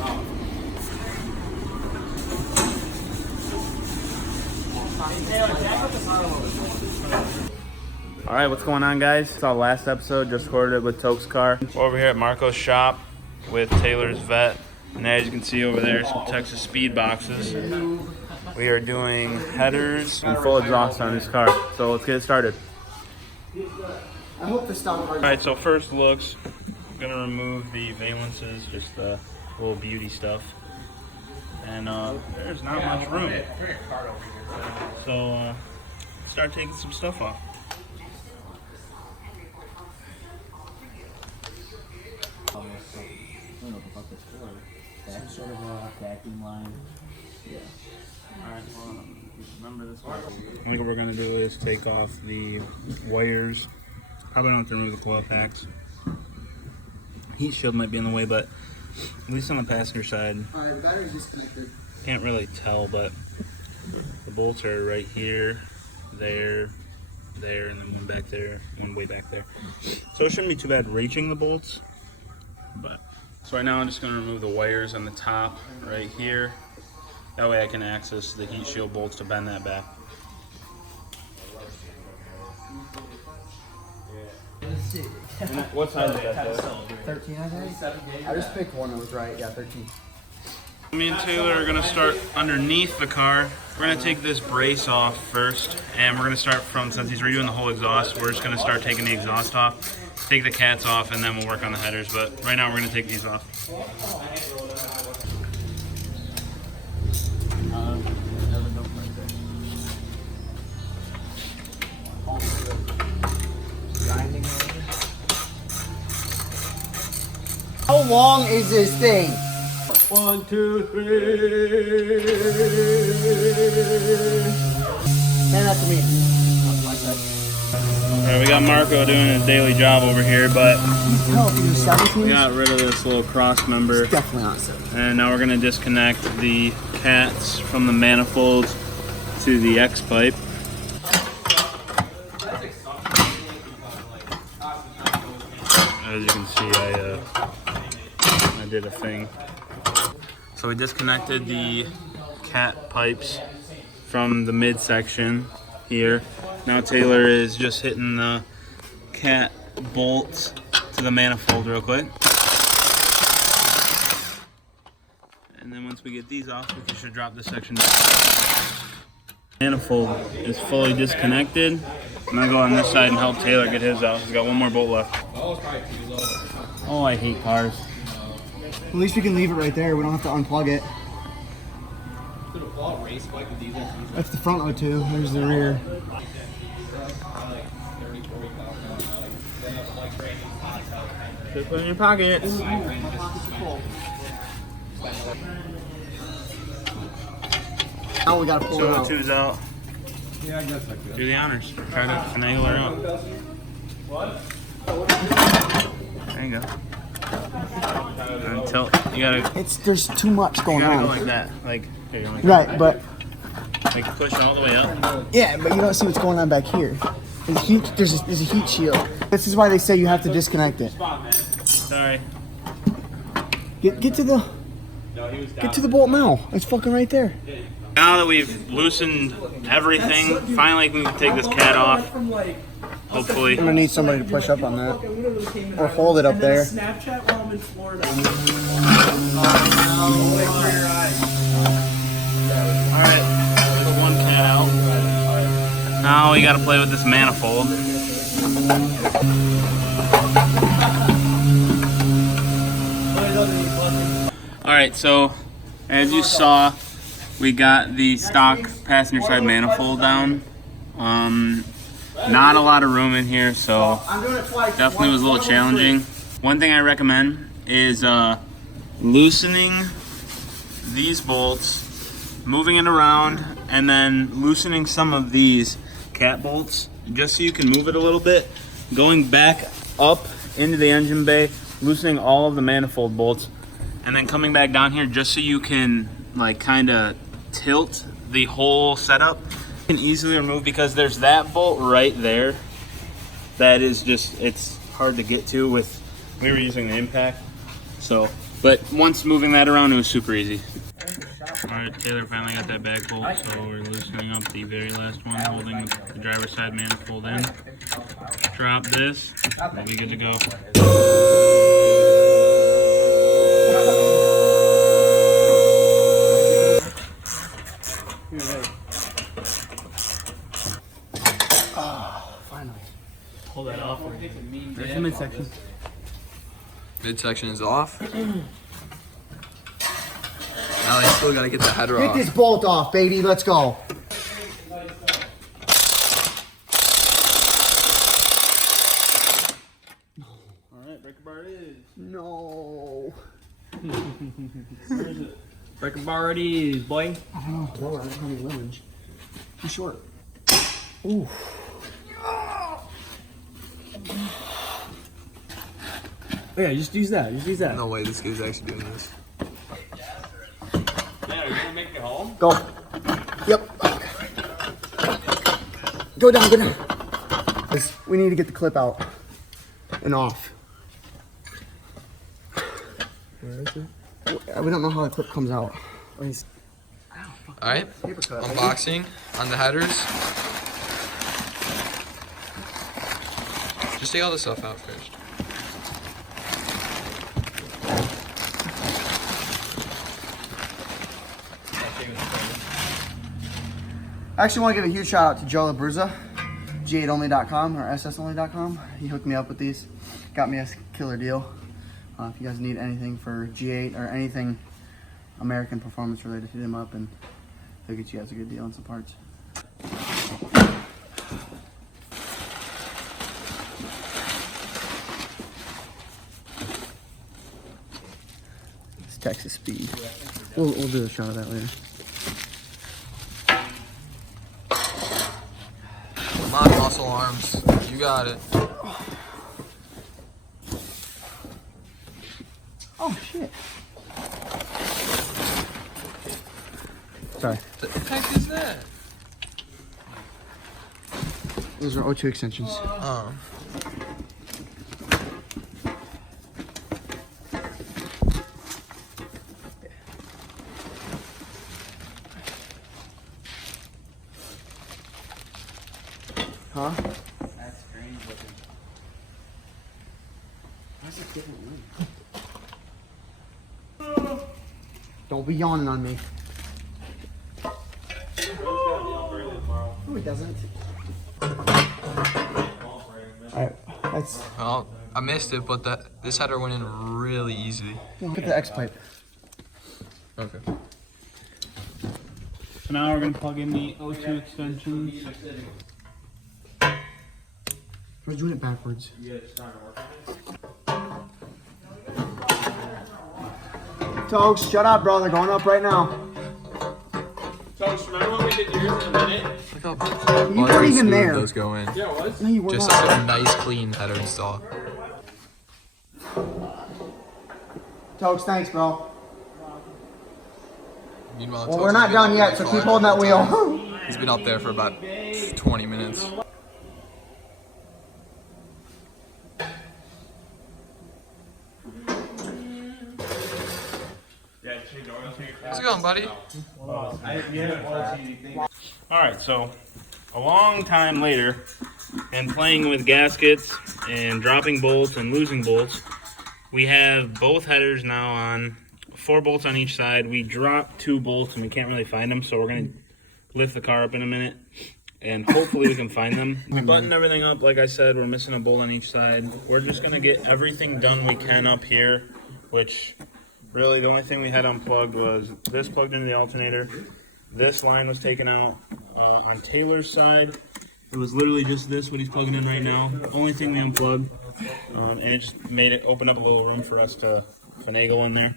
All right, what's going on, guys? It's our last episode, just recorded it with Toke's car. We're over here at Marco's shop with Taylor's vet. And as you can see over there, some Texas speed boxes. We are doing headers and full exhaust on this car. So let's get it started. I hope this stops. All right, so first looks, I'm gonna remove the valences, just the little beauty stuff. And there's not much room. So start taking some stuff off. Some sort of a vacuum line. Yeah. Alright, well, remember this one. I think what we're going to do is take off the wires. Probably don't have to remove the coil packs. Heat shield might be in the way, but at least on the passenger side, Alright, the battery's disconnected. can't really tell, but the bolts are right here, there, and then one back there, one way back there. So it shouldn't be too bad reaching the bolts, but so right now I'm just going to remove the wires on the top right here. That way I can access the heat shield bolts to bend that back. What size is that? 13, I think? I just picked one that was right. Yeah, 13. Me and Taylor are going to start underneath the car. We're going to take this brace off first, and we're going to start from, since he's redoing the whole exhaust, we're just going to start taking the exhaust off, take the cats off, and then we'll work on the headers. But right now we're going to take these off. How long is this thing? 1, 2, 3. Hand that to me. Alright, we got Marco doing his daily job over here, but Hell, if you 17? we got rid of this little cross member. It's definitely not 17. And now we're going to disconnect the cats from the manifolds to the X pipe. As you can see, I did a thing. So we disconnected the cat pipes from the midsection here. Now Taylor is just hitting the cat bolts to the manifold real quick. And then once we get these off, we should drop this section down. Manifold is fully disconnected. I'm gonna go on this side and help Taylor get his out. He's got one more bolt left. Oh, I hate cars. At least we can leave it right there. We don't have to unplug it. That's the front O2. There's the rear. Just put it in your pockets. Now we gotta pull it out. Two's out. Yeah, I guess I could. Do the honors. Try to finagle her out. What? There you go. Until you gotta. There's too much going You gotta on. go like that. Like here, like Right, that. but Like push it all the way up. yeah, but you don't see what's going on back here. There's a heat shield. This is why they say you have to disconnect it. Sorry. Get to the bolt now. It's fucking right there. Now that we've loosened everything, finally we can take this cat off. Hopefully. I'm gonna need somebody to push up on that. Or hold it up there. Snapchat while I'm in Florida. Alright, there's one cat out. Now we gotta play with this manifold. Alright, so as you saw, we got the stock passenger side manifold down. Not a lot of room in here, so definitely was a little challenging. One thing I recommend is loosening these bolts, moving it around, and then loosening some of these cat bolts just so you can move it a little bit. Going back up into the engine bay, loosening all of the manifold bolts, and then coming back down here just so you can like kind of tilt the whole setup. You can easily remove because there's that bolt right there that is just, it's hard to get to with, we were using the impact. So But once moving that around, it was super easy. Alright, Taylor finally got that back bolt, so we're loosening up the very last one, holding the driver's side manifold in. Drop this, we'll be good to go. Oh, finally. Pull that off. There's the midsection. Midsection is off. Now they still gotta get the header Get off. this bolt off, baby. Let's go. Alright, breaker bar it is. No. Where is it? Breaking bar it is, boy. I don't know. Lower. I don't have any lunge. Too short. Ooh. Yeah, just use that. Just use that. No way this kid's actually doing this. Yeah, are you gonna make it home? Go. Yep. Go down, go down. We need to get the clip out and off. Where is it? We don't know how the clip comes out. Alright, unboxing on the headers. Just take all the stuff out first. I actually want to give a huge shout out to Joe LaBruzza, G8only.com or SSonly.com. He hooked me up with these, got me a killer deal. If you guys need anything for G8 or anything American performance related, hit him up and he'll get you guys a good deal on some parts. It's Texas speed. We'll do a shot of that later. Come on, muscle arms. You got it. Oh shit. Sorry. What the heck is that? Those are O2 extensions. Oh. Huh? That's strange looking. That's a different one. Don't be yawning on me. No, he doesn't. Alright, that's. Well, I missed it, but this header went in really easily. Look at the X pipe. Okay. So now we're gonna plug in the O2 extensions. We're doing it backwards. Togs, shut up, bro. They're going up right now. So, remember when we did yours in a minute? Look how You weren't even smooth there. those go in. Yeah, it was. No, you were Just not. like a nice clean header install. Togs, thanks, bro. Meanwhile, Well, Toast we're has not been done up yet, there so for keep like holding that the whole wheel. time. He's been up there for about 20 minutes. How's it going, buddy? Alright, so a long time later, and playing with gaskets and dropping bolts and losing bolts, we have both headers now on 4 bolts on each side. We dropped 2 bolts and we can't really find them, so we're going to lift the car up in a minute and hopefully we can find them. We buttoned everything up, like I said, we're missing a bolt on each side. We're just going to get everything done we can up here, which really the only thing we had unplugged was this plugged into the alternator. This line was taken out. On Taylor's side, it was literally just this, what he's plugging in right now. Only thing we unplugged. And it just made it open up a little room for us to finagle in there.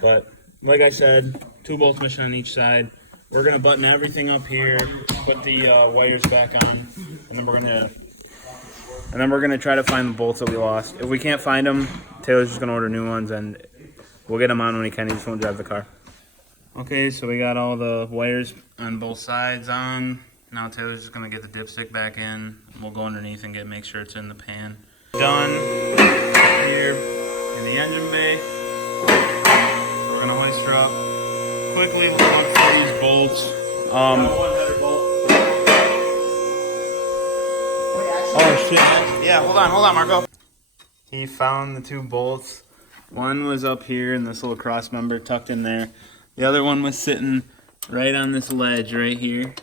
But like I said, 2 bolts missing on each side. We're gonna button everything up here, put the wires back on, and then we're gonna try to find the bolts that we lost. If we can't find them, Taylor's just gonna order new ones, and we'll get them on when he can. He just won't drive the car. Okay, so we got all the wires on both sides on. Now Taylor's just gonna get the dipstick back in. We'll go underneath and make sure it's in the pan. Done here in the engine bay. truck. Quickly look through these bolts. Oh shit. Yeah, hold on, Marco. He found the 2 bolts. One was up here in this little cross member tucked in there. The other one was sitting right on this ledge right here.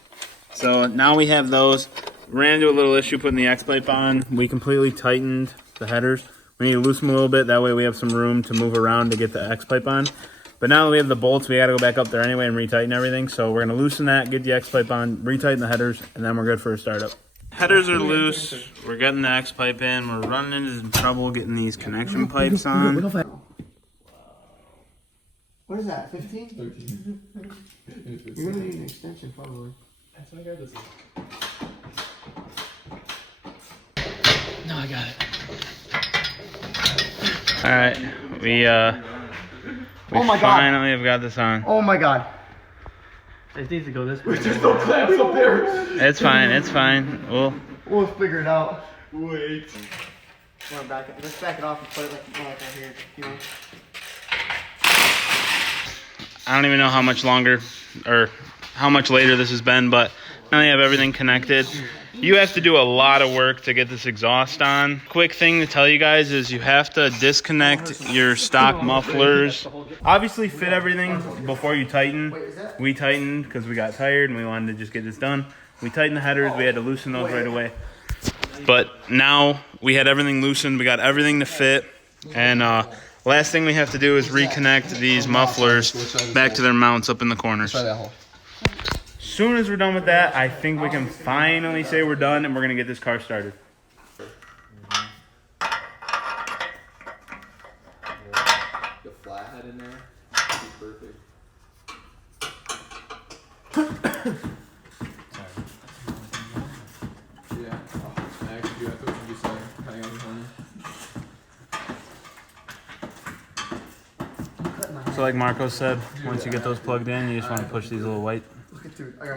So now we have those. Ran into a little issue putting the X-pipe on. We completely tightened the headers. We need to loosen them a little bit. That way we have some room to move around to get the X-pipe on. But now that we have the bolts, we got to go back up there anyway and retighten everything. So we're going to loosen that, get the X-pipe on, retighten the headers, and then we're good for a startup. Headers are loose. We're getting the X-pipe in. We're running into some trouble getting these connection pipes on. What is that, 15? 13. You're going to need an extension, probably. No, I got it. All right, we Oh my God. finally have got this on. Oh my God. It needs to go this way. There's no clamps up there. It's fine. It's fine. We'll figure it out. Wait. Let's back it off and put it like right here, you know? I don't even know how much longer or how much later this has been, but now you have everything connected. You have to do a lot of work to get this exhaust on. Quick thing to tell you guys is you have to disconnect your stock mufflers. Obviously fit everything before you tighten. We tightened because we got tired and we wanted to just get this done. We tightened the headers, we had to loosen those right away. But now we had everything loosened, we got everything to fit. And last thing we have to do is reconnect these mufflers back to their mounts up in the corners. As soon as we're done with that, I think we can finally say we're done and we're going to get this car started. The flathead in there would be perfect. Yeah. Oh, I actually do have to do something depending on the corner. So like Marco said, once you get those plugged in, you just want to push these little white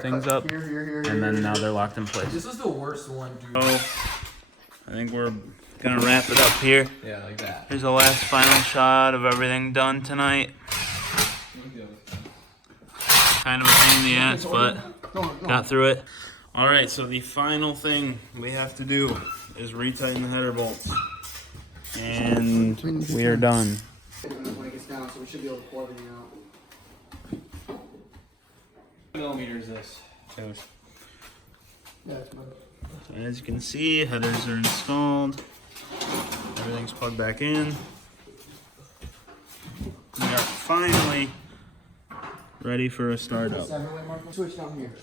things up, and then now they're locked in place. This is the worst one, dude. So I think we're gonna wrap it up here. Yeah, like that. Here's the last final shot of everything done tonight. Kind of a pain in the ass, but got through it. All right, so the final thing we have to do is retighten the header bolts, and we are done. When it gets down, so we should be able to pull everything out. Millimeters this. Yeah, it's good. So as you can see, headers are installed. Everything's plugged back in. We are finally ready for a startup. Switch down here.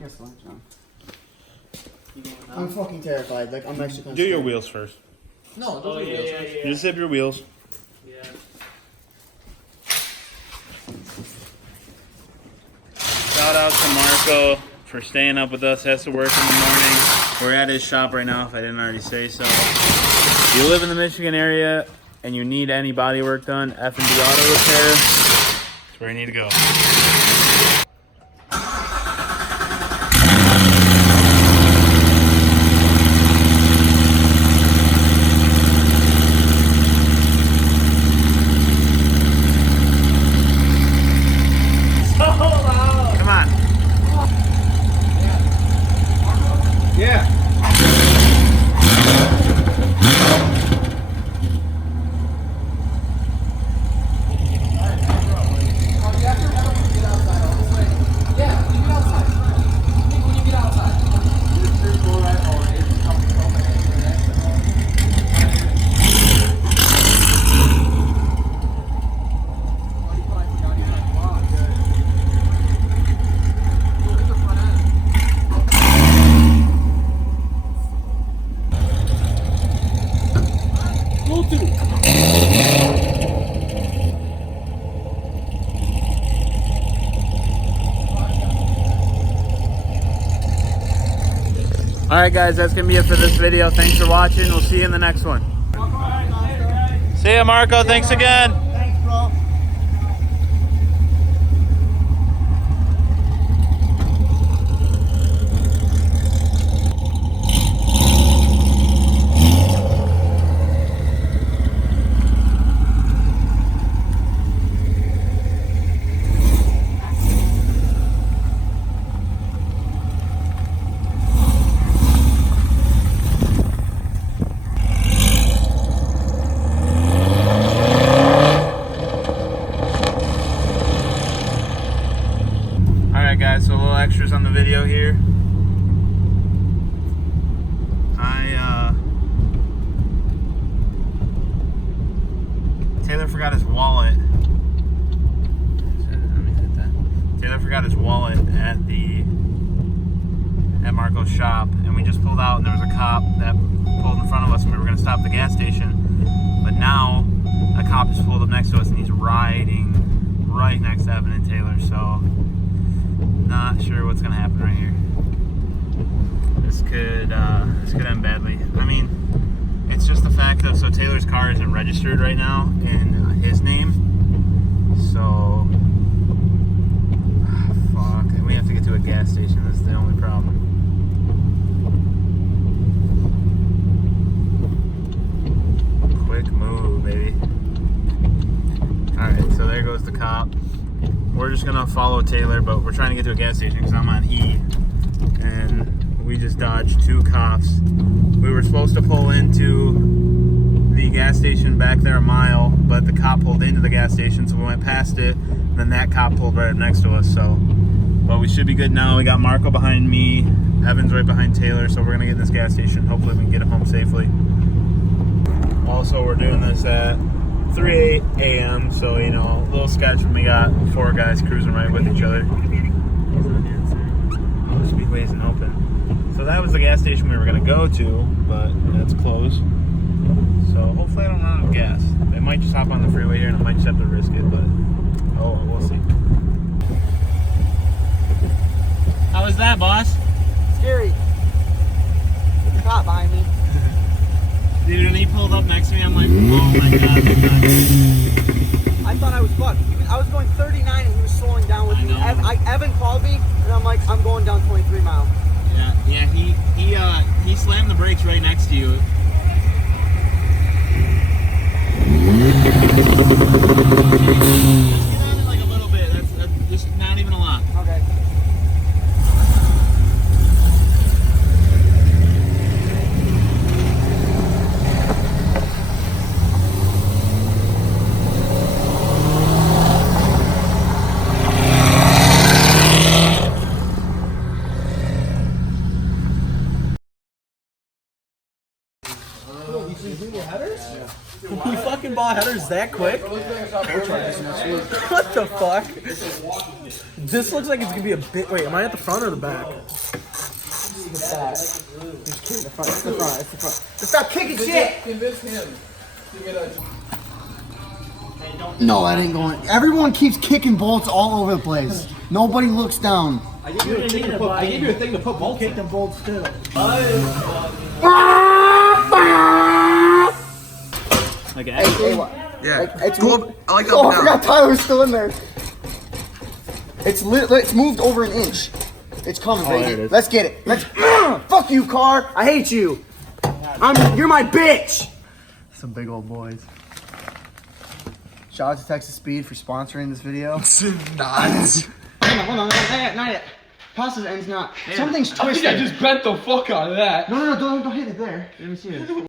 Yes, fine, John. I'm fucking terrified. Like, I'm actually. Do your wheels first. No, those are wheels. You just zip your wheels. Yeah. Shout out to Marco for staying up with us. Has to work in the morning. We're at his shop right now, if I didn't already say so. If you live in the Michigan area and you need any body work done, F&D Auto Repair, that's where you need to go. Alright guys, that's going to be it for this video. Thanks for watching. We'll see you in the next one. See ya, Marco. Thanks again. Thanks, bro. wallet. Taylor forgot his wallet at Marco's shop, and we just pulled out, and there was a cop that pulled in front of us, and we were going to stop at the gas station. But now a cop just pulled up next to us, and he's riding right next to Evan and Taylor. So not sure what's going to happen right here. This could end badly. I mean, it's just the fact of, so Taylor's car isn't registered right now in his name, so fuck, and we have to get to a gas station. That's the only problem. Quick move, baby. Alright, so there goes the cop. We're just gonna follow Taylor, but we're trying to get to a gas station because I'm on E, and we just dodged 2 cops. We were supposed to pull into the gas station back there a mile, but the cop pulled into the gas station, so we went past it, and then that cop pulled right up next to us. So, but we should be good now. We got Marco behind me, Evan's right behind Taylor, so we're gonna get in this gas station. Hopefully we can get him home safely. Also, we're doing this at 3 a.m., so, you know, a little sketch when we got 4 guys cruising right with each other. Oh, the speedway isn't open. So that was the gas station we were going to go to, but that's closed. So hopefully I don't run out of gas. They might just hop on the freeway here, and I might just have to risk it, but oh, we'll see. How was that, boss? Scary. There's a cop behind me. Dude, when he pulled up next to me, I'm like, oh my god. I thought I was fucked. I was going 39 and he was slowing down with me. Evan called me and I'm like, I'm going down 23 miles. Yeah, he slammed the brakes right next to you. Just get on it like a little bit. That's just not even a lot. Okay. You fucking bought headers that quick? What the fuck? This looks like it's gonna be a bit. Wait, am I at the front or the back? The back. Just kidding. The front. It's the front. It's the front. Stop kicking shit! Convince him. No, that ain't going. Everyone keeps kicking bolts all over the place. Nobody looks down. I gave you a thing to put bolts in. Kick them bolts too. Like, Hey, what? Yeah. It's Go moved. up- I like that Oh, I down. forgot Tyler's still in there. It's moved over an inch. It's coming, baby. there it is. Let's get it. Let's. Fuck you, car. I hate you. You're my bitch. Some big old boys. Shout out to Texas Speed for sponsoring this video. Nuts. Hold on, not yet. Process ends not. Something's I think I twisted. just bent the fuck out of that. No, don't hit it there. Let me see it.